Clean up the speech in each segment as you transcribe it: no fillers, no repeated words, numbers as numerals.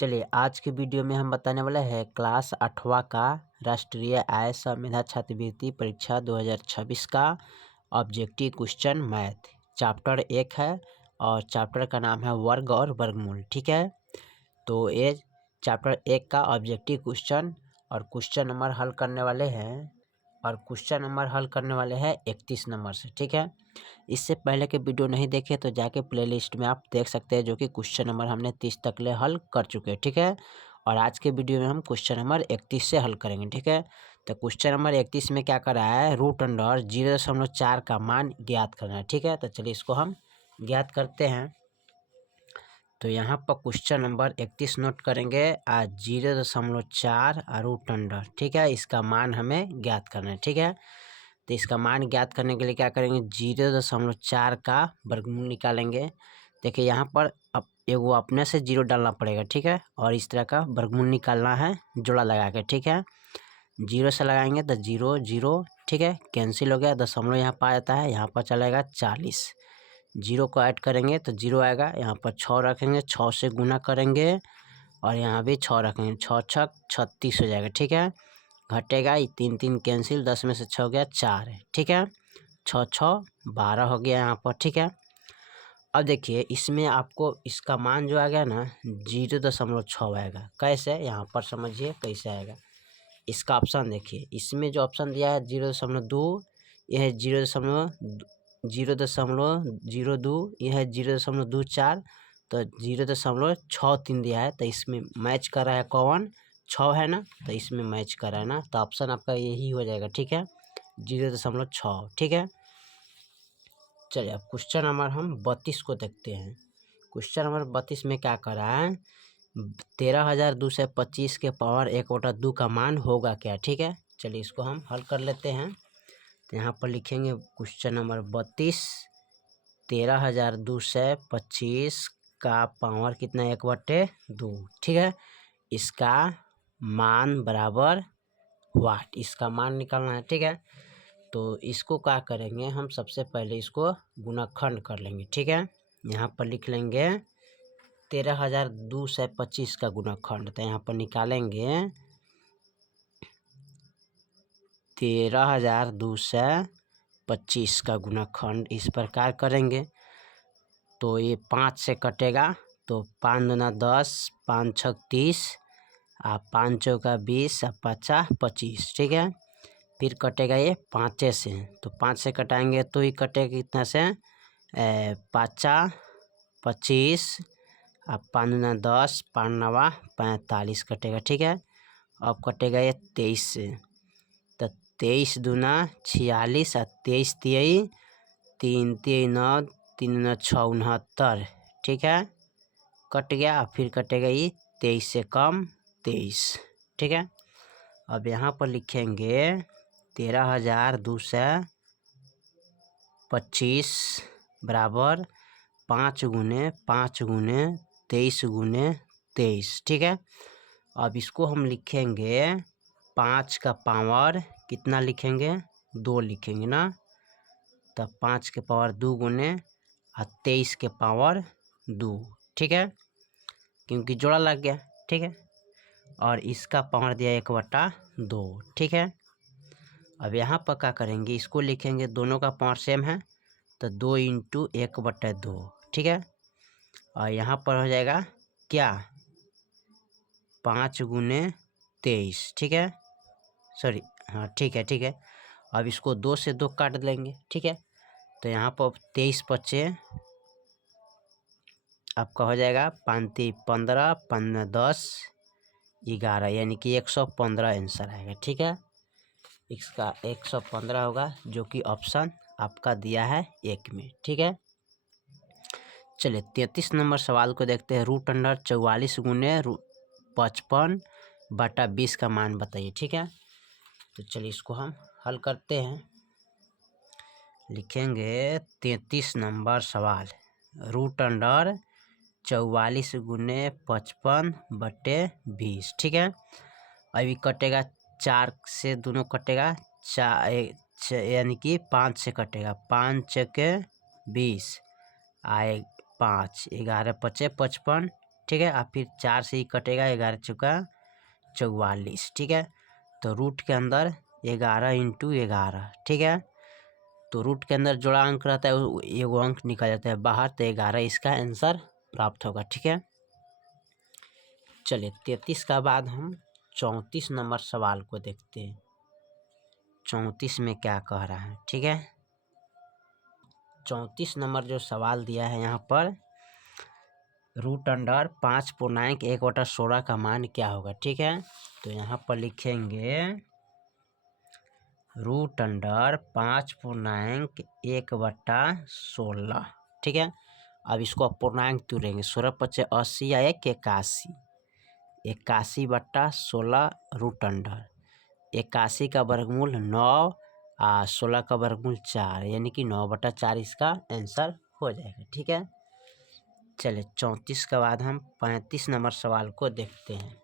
चलिए आज की वीडियो में हम बताने वाले हैं क्लास 8वां का राष्ट्रीय आय सह मेधा छात्रवृत्ति परीक्षा 2026 का ऑब्जेक्टिव क्वेश्चन मैथ चैप्टर 1 है और चैप्टर का नाम है वर्ग और वर्गमूल। ठीक है, तो ये चैप्टर 1 का ऑब्जेक्टिव क्वेश्चन और क्वेश्चन नंबर हल करने वाले हैं 31 नंबर से। ठीक है, इससे पहले के वीडियो नहीं देखे तो जाके प्लेलिस्ट में आप देख सकते हैं, जो कि क्वेश्चन नंबर हमने 30 तक ले हल कर चुके हैं। ठीक है, और आज के वीडियो में हम क्वेश्चन नंबर 31 से हल करेंगे। ठीक है, तो क्वेश्चन नंबर 31 में क्या कर रहा है, रूट अंडर 0.4 का मान ज्ञात करना है। ठीक है, तो चलिए इसको हम ज्ञात करते हैं। तो यहाँ पर क्वेश्चन नंबर 31 नोट करेंगे, आज 0.4 रूट अंडर। ठीक है, इसका मान हमें ज्ञात करना है। ठीक है, तो इसका मान ज्ञात करने के लिए क्या करेंगे, 0.4 का वर्गमूल निकालेंगे। देखिए यहाँ पर अब एगो अपने से 0 डालना पड़ेगा। ठीक है, और इस तरह का वर्गमूल निकालना है जोड़ा लगा के। ठीक है, 0 से लगाएंगे तो 0 0, ठीक है, कैंसिल हो गया, दशमलव यहाँ पर आ जाता है, यहाँ पर चलेगा 40। 0 को ऐड करेंगे तो 0 आएगा, यहाँ पर 6 रखेंगे, 6 से गुना करेंगे और यहाँ भी 6 रखेंगे, 6 छक 36 हो जाएगा। ठीक है, घटेगा, 3 3 कैंसिल, 10 में से 6 गया 4 है। ठीक है, 6 6 12 हो गया यहाँ पर। ठीक है, अब देखिए इसमें आपको इसका मान जो आ गया ना 0.6 आएगा। कैसे, यहाँ पर समझिए कैसे आएगा। इसका ऑप्शन देखिए, इसमें जो ऑप्शन दिया है 0.2, यह है 0.02, यह है 0.24, तो 0.63 दिया है। तो इसमें मैच कर रहा है कौन, 6 है ना, तो इसमें मैच कर रहा है ना, तो ऑप्शन आपका यही हो जाएगा। ठीक है, 0.6। ठीक है, चलिए अब क्वेश्चन नंबर हम 32 को देखते हैं। क्वेश्चन नंबर 32 में क्या कर रहा है, 13,225 के पावर 1/2 का मान होगा क्या। ठीक है, चलिए इसको हम हल कर लेते हैं। तो यहाँ पर लिखेंगे क्वेश्चन नंबर 32, 13,225 का पावर कितना, 1/2। ठीक है, इसका मान बराबर वाट, इसका मान निकालना है। ठीक है, तो इसको क्या करेंगे हम, सबसे पहले इसको गुणाखंड कर लेंगे। ठीक है, यहाँ पर लिख लेंगे 13,225 का गुणाखंड, तो यहाँ पर निकालेंगे 13,225 का गुणाखंड इस प्रकार करेंगे। तो ये 5 से कटेगा, तो 5 दूना 10, 5 छक 30, 5 चौका 20, 5 25। ठीक है, फिर कटेगा ये 5 से, तो 5 से कटाएंगे तो ये कटेगा कितना से, 5 25, 5 दूना 10, 5 नवा 45 कटेगा। ठीक है, अब कटेगा ये 23 से, तो 23 दूना 46, 23 तियई 3 तियई 9, 3 9 6 69। ठीक है, कट गया, फिर कटेगा ये 23 से कम 23। ठीक है, अब यहाँ पर लिखेंगे 13,225 बराबर 5 गुने 5 गुने 23 गुने 23। ठीक है, अब इसको हम लिखेंगे 5 का पावर कितना लिखेंगे, 2 लिखेंगे ना, तब 5 के पावर 2 गुने और 23 के पावर 2। ठीक है, क्योंकि जोड़ा लग गया। ठीक है, और इसका पावर दिया 1/2। ठीक है, अब यहाँ पर क्या करेंगे, इसको लिखेंगे, दोनों का पावर सेम है, तो 2 × 1/2। ठीक है, और यहाँ पर हो जाएगा क्या, 5 गुने 23। ठीक है, सॉरी, हाँ ठीक है। ठीक है, अब इसको 2 से 2 काट लेंगे। ठीक है, तो यहाँ पर 23 बचे, आपका हो जाएगा 5 3 15, 5 10 11, यानी कि 115 आंसर आएगा। ठीक है, इसका 115 होगा, जो कि ऑप्शन आपका दिया है 1 में। ठीक है, चलिए 33 नंबर सवाल को देखते हैं। रूट अंडर 44 गुने 55/20 का मान बताइए। ठीक है, तो चलिए इसको हम हल करते हैं। लिखेंगे 33 नंबर सवाल, रूट अंडर 44 गुने 55/20। ठीक है, अभी कटेगा 4 से, दोनों कटेगा, 4 यानी कि 5 से कटेगा, 5 के 20 आए 5, 11 पचे 55। ठीक है। अब फिर 4 से ही कटेगा, 11 चौका 44, ठीक है। तो रूट के अंदर 11 इंटू 11, ठीक है। तो रूट के अंदर जोड़ा अंक रहता है, एगो अंक निकल जाता है बाहर, तो 11 इसका आंसर प्राप्त होगा, ठीक है। चलिए 33 का बाद हम 34 नंबर सवाल को देखते हैं। 34 में क्या कह रहा है, ठीक है। 34 नंबर जो सवाल दिया है यहाँ पर, रूट अंडर 5.1/16 का मान क्या होगा, ठीक है। तो यहाँ पर लिखेंगे रूट अंडर 5.1/16, ठीक है। अब इसको अपूर्णांक तोड़ेंगे, 16×5 = 80 या 81, 81/16 रूट अंडर 81 का वर्गमूल 9 और 16 का वर्गमूल 4, यानी कि 9/4 इसका आंसर हो जाएगा, ठीक है। चलिए 34 के बाद हम 35 नंबर सवाल को देखते हैं।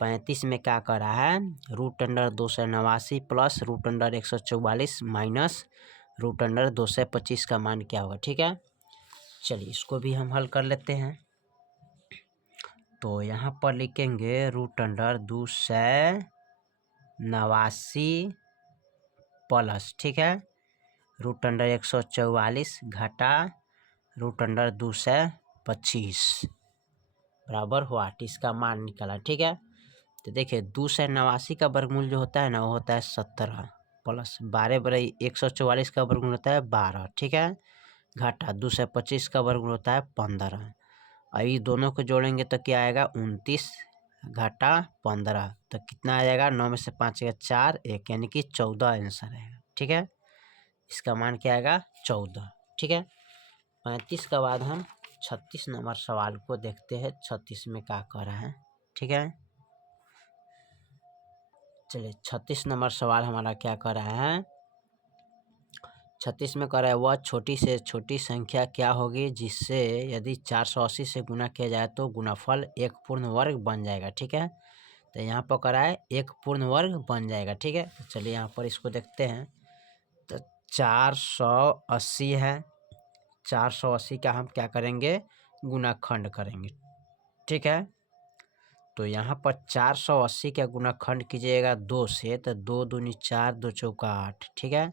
35 में क्या कर रहा है, root under 289 plus root under 144 minus root under 225 का मान क्या होगा, ठीक है। चलिए इसको भी हम हल कर लेते हैं। तो यहाँ पर लिखेंगे रूट अंडर 289 प्लस, ठीक है, रूट अंडर 144 घटा रूट अंडर 225 बराबर व्हाट, इसका मान निकाला, ठीक है। तो देखिए 289 का वर्गमूल जो होता है ना, वो होता है 17 प्लस 144 का वर्गमूल होता है 12, ठीक है, घाटा 225 का वर्गमूल होता है 15। और ये दोनों को जोड़ेंगे तो क्या आएगा, 29 घाटा 15, तो कितना आ जाएगा, 9 में से 5 गया 4, 1, यानी कि 14 आंसर आएगा, ठीक है। इसका मान क्या आएगा, 14, ठीक है। 35 के बाद हम 36 नंबर सवाल को देखते हैं। 36 में क्या कर रहा है, ठीक है। चलिए 36 नंबर सवाल हमारा क्या कर रहा है, 36 में कर रहा है वह छोटी से छोटी संख्या क्या होगी जिससे यदि 480 से गुना किया जाए तो गुणाफल एक पूर्ण वर्ग बन जाएगा, ठीक है। तो यहाँ पर कर रहा है एक पूर्ण वर्ग बन जाएगा, ठीक है। तो चलिए यहाँ पर इसको देखते हैं। तो 480 है, 480 का हम क्या करेंगे, गुणाखंड करेंगे, ठीक है। तो यहाँ पर 480 का गुणाखंड कीजिएगा 2 से, तो 2 दूनी 4, 2 चौका 8, ठीक है।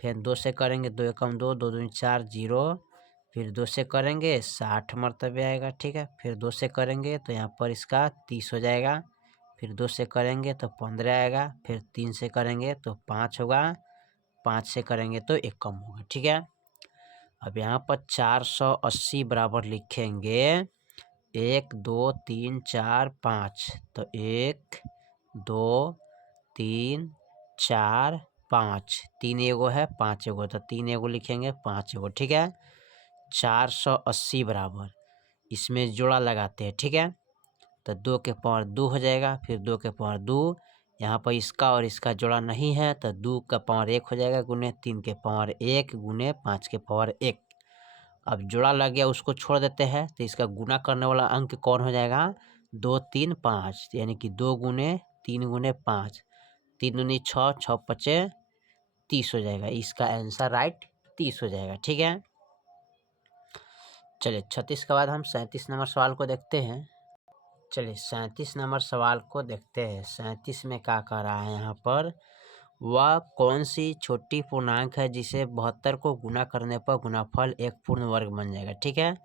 फिर 2 से करेंगे, 2 एकम 2, 2 दूनी 4, 0, फिर 2 से करेंगे 60 मरतबे आएगा, ठीक है। फिर 2 से करेंगे तो यहाँ पर इसका 30 हो जाएगा, फिर 2 से करेंगे तो 15 आएगा, फिर 3 से करेंगे तो 5 होगा, 5 से करेंगे तो 1 कम होगा, ठीक है। अब यहाँ पर 480 बराबर लिखेंगे 1 2 3 4 5, तो 1 2 3 4 5, 3 एगो है 5 एगो, तो 3 एगो लिखेंगे 5 एगो, ठीक है। 480 बराबर इसमें जोड़ा लगाते हैं, ठीक है। तो 2 के पावर 2 हो जाएगा, फिर 2 के पावर 2, यहाँ पर इसका और इसका जोड़ा नहीं है तो 2 का पावर 1 हो जाएगा, गुने 3 के पावर 1 गुने 5 के पावर 1। अब जोड़ा लग गया, उसको छोड़ देते हैं, तो इसका गुना करने वाला अंक कौन हो जाएगा, 2 3 5, यानी कि 2 गुने 3 गुने 5, 3 दूनी 6, 6 पचे 30 हो जाएगा। इसका आंसर राइट 30 हो जाएगा, ठीक है। चलिए 36 के बाद हम 37 नंबर सवाल को देखते हैं। चलिए 37 नंबर सवाल को देखते हैं। 37 में क्या कह रहा है यहाँ पर, वह कौन सी छोटी पूर्णांक है जिसे 72 को गुना करने पर गुणाफल एक पूर्ण वर्ग बन जाएगा, ठीक है।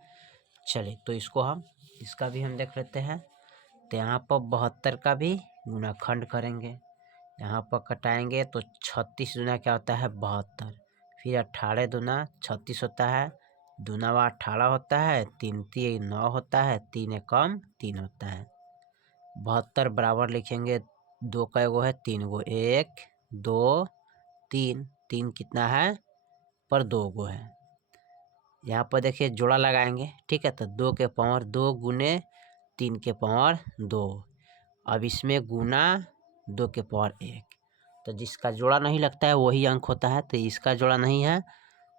चलिए तो इसका भी हम देख लेते हैं। तो यहाँ पर 72 का भी गुणाखंड करेंगे, यहाँ पर कटाएंगे तो 36 दूना क्या होता है 72, फिर 18 दूना 36 होता है, दूना 18 होता है, 3 3 9 होता है, 3 एकम 3 होता है। 72 बराबर लिखेंगे 2 का एगो है 3 गो, 1 2 3, 3 कितना है पर 2 गो है। यहाँ पर देखिए जोड़ा लगाएंगे, ठीक है। तो 2 के पावर 2 गुने 3 के पावर 2, अब इसमें गुना 2 के पावर 1, तो जिसका जोड़ा नहीं लगता है वही अंक होता है, तो इसका जोड़ा नहीं है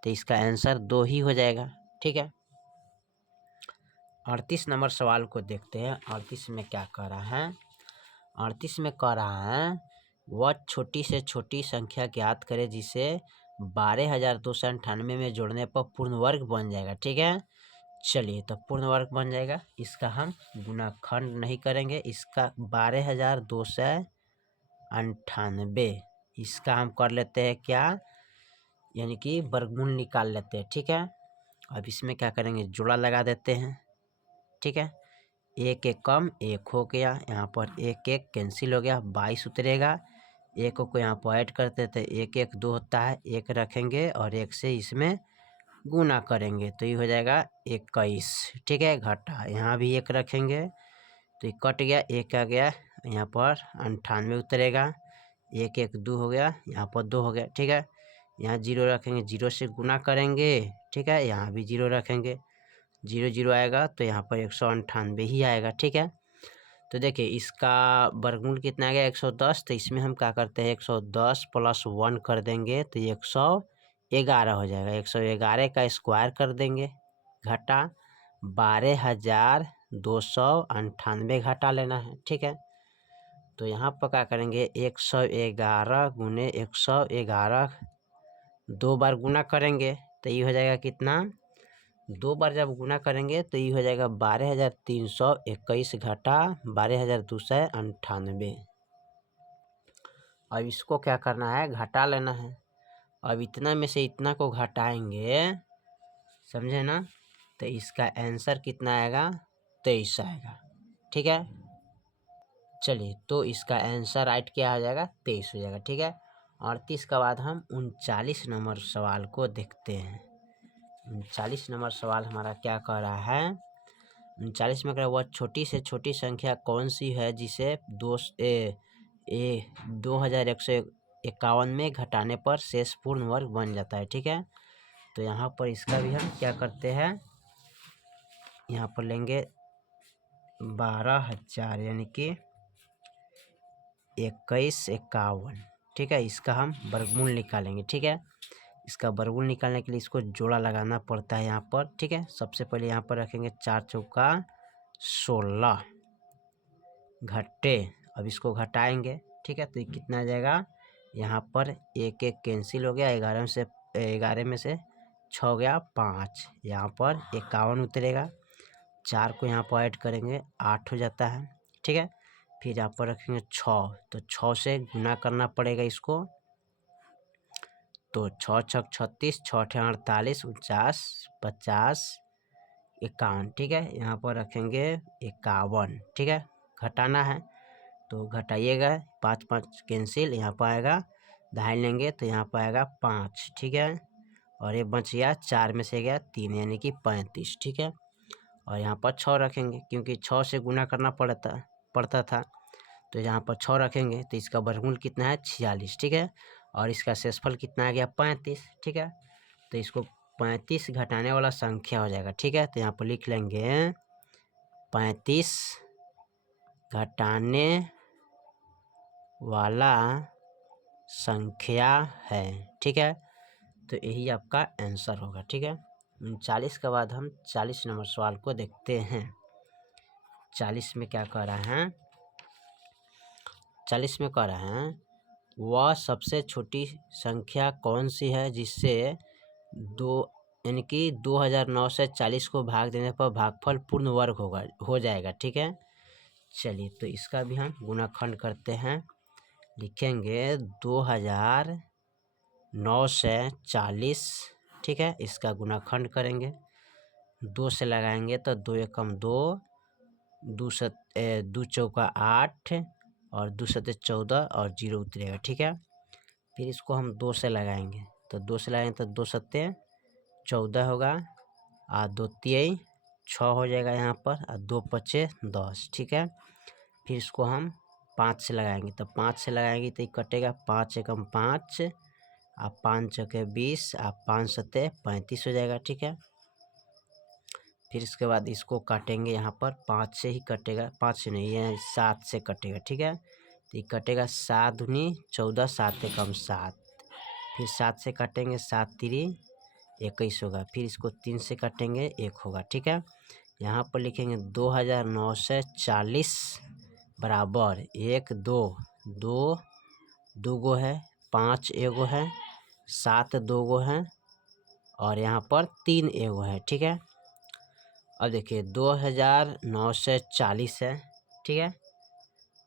तो इसका आंसर 2 ही हो जाएगा, ठीक है। 38 नंबर सवाल को देखते हैं। 38 में क्या कह रहा है, 38 में कह रहा है वह छोटी से छोटी संख्या ज्ञात करे जिसे 12,298 में जोड़ने पर पूर्ण वर्ग बन जाएगा, ठीक है। चलिए तो पूर्ण वर्ग बन जाएगा। इसका हम गुणाखंड नहीं करेंगे। इसका 12,298 इसका हम कर लेते हैं क्या, यानी कि वर्गमूल निकाल लेते हैं। ठीक है, अब इसमें क्या करेंगे, जोड़ा लगा देते हैं। ठीक है, एक एक कम एक हो गया, यहाँ पर एक एक कैंसिल हो गया, 22 उतरेगा। एक को यहाँ पर ऐड करते थे, एक एक 2 होता है, एक रखेंगे और एक से इसमें गुना करेंगे तो ये हो जाएगा 21। ठीक है, घटा यहाँ भी एक रखेंगे तो ये कट गया, एक आ गया यहाँ पर 98 उतरेगा। एक एक 2 हो गया, यहाँ पर 2 हो गया। ठीक है, यहाँ 0 रखेंगे, 0 से गुना करेंगे। ठीक है, यहाँ भी 0 रखेंगे, 0 0 आएगा तो यहाँ पर 198 ही आएगा। ठीक है, तो देखिए इसका वर्गमूल कितना आ गया 110। तो इसमें हम क्या करते हैं, 110 प्लस 1 कर देंगे तो 111 हो जाएगा। 111 का स्क्वायर कर देंगे, घटा 12,298 घटा लेना है। ठीक है, तो यहाँ पर क्या करेंगे, 111 गुने 111 2 बार गुना करेंगे तो ये हो जाएगा कितना, 2 बार जब गुना करेंगे तो ये हो जाएगा 12,321 घटा 12,298। अब इसको क्या करना है, घटा लेना है। अब इतना में से इतना को घटाएंगे, समझे ना, तो इसका आंसर कितना आएगा, 23 आएगा। ठीक है, चलिए तो इसका आंसर राइट क्या आ जाएगा, 23 हो जाएगा। ठीक है, 38 के बाद हम 39 नंबर सवाल को देखते हैं। 39 नंबर सवाल हमारा क्या कह रहा है, 39 में कह रहा है वह छोटी से छोटी संख्या कौन सी है जिसे 2151 में घटाने पर शेष पूर्ण वर्ग बन जाता है। ठीक है, तो यहाँ पर इसका भी हम क्या करते हैं, यहाँ पर लेंगे 12,000 यानी कि 2151। ठीक है, इसका हम वर्गमूल निकालेंगे। ठीक है, इसका वर्गमूल निकालने के लिए इसको जोड़ा लगाना पड़ता है यहाँ पर। ठीक है, सबसे पहले यहाँ पर रखेंगे 4 चौका 16 घटे, अब इसको घटाएंगे। ठीक है, तो ये कितना आ जाएगा, यहाँ पर एक एक कैंसिल हो गया, 11 में से 6 गया 5, यहाँ पर 51 उतरेगा। 4 को यहाँ पर ऐड करेंगे 8 हो जाता है। ठीक है, फिर यहाँ पर रखेंगे 6, तो 6 से गुना करना पड़ेगा इसको, तो 6 छक 36, 6 48, 49, 50, 51। ठीक है, यहाँ पर रखेंगे 51। ठीक है, घटाना है तो घटाइएगा, 5 5 कैंसिल, यहाँ पर आएगा दहाई लेंगे तो यहाँ पर आएगा 5। ठीक है, और ये बच गया 4 में से गया 3 यानी कि 35। ठीक है, और यहाँ पर 6 रखेंगे क्योंकि 6 से गुना करना पड़ता था, तो यहाँ पर 6 रखेंगे तो इसका वर्गमूल कितना है 46। ठीक है, और इसका शेषफल कितना आ गया 35। ठीक है, तो इसको 35 घटाने वाला संख्या हो जाएगा। ठीक है, तो यहाँ पर लिख लेंगे 35 घटाने वाला संख्या है। ठीक है, तो यही आपका आंसर होगा। ठीक है, 39 के बाद हम 40 नंबर सवाल को देखते हैं। 40 में क्या कह रहा है, 40 में कह रहा है वह सबसे छोटी संख्या कौन सी है जिससे यानी कि 2009 से 40 को भाग देने पर भागफल पूर्ण वर्ग हो जाएगा। ठीक है, चलिए तो इसका भी हम गुणाखंड करते हैं। लिखेंगे 2009 से 40। ठीक है, इसका गुणाखंड करेंगे, 2 से लगाएंगे तो 2 एकम 2, 2 चौका 8 और 2 सते 14 और 0 उतरेगा। ठीक है, फिर इसको हम 2 से लगाएंगे तो 2 से लगाएंगे तो 2 सते 14 होगा और 2 तिहाई 6 हो जाएगा यहाँ पर, और 2 पचे 10। ठीक है, फिर इसको हम 5 से लगाएंगे तो 5 से लगाएंगे तो ये कटेगा, 5 एकम 5 और 5 चौके 20 और 5 सते 35 हो जाएगा। ठीक है, फिर इसके बाद इसको काटेंगे, यहाँ पर 5 से ही कटेगा, 5 से नहीं है 7 से कटेगा। ठीक है, तो ये कटेगा 7 दूनी 14, 7 एकम 7, फिर 7 से काटेंगे 7 तिरी 21 होगा, फिर इसको 3 से काटेंगे 1 होगा। ठीक है, यहाँ पर लिखेंगे 2009 से 40 बराबर 1 2 2 2 गो है, 5 एगो है, 7 2 गो है और यहाँ पर 3 एगो है। ठीक है, अब देखिए 2940 है, ठीक है,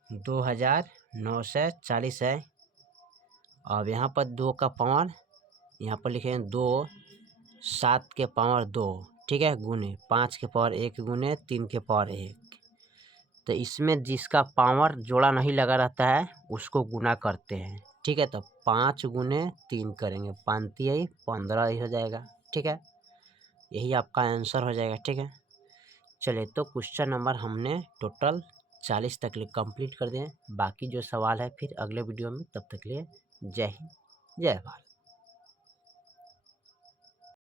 2940 है। अब यहाँ पर 2 का पावर, यहाँ पर लिखेंगे 2, 7 के पावर 2, ठीक है, गुने 5 के पावर 1 गुने 3 के पावर 1। तो इसमें जिसका पावर जोड़ा नहीं लगा रहता है उसको गुना करते हैं, ठीक है। तो 5 गुने 3 करेंगे, 5 यही 15 ही हो जाएगा, ठीक है। यही आपका आंसर हो जाएगा, ठीक है। चलिए, तो क्वेश्चन नंबर हमने टोटल 40 तक कंप्लीट कर दिए। बाकी जो सवाल है फिर अगले वीडियो में, तब तक लिए जय हिंद, जय भारत।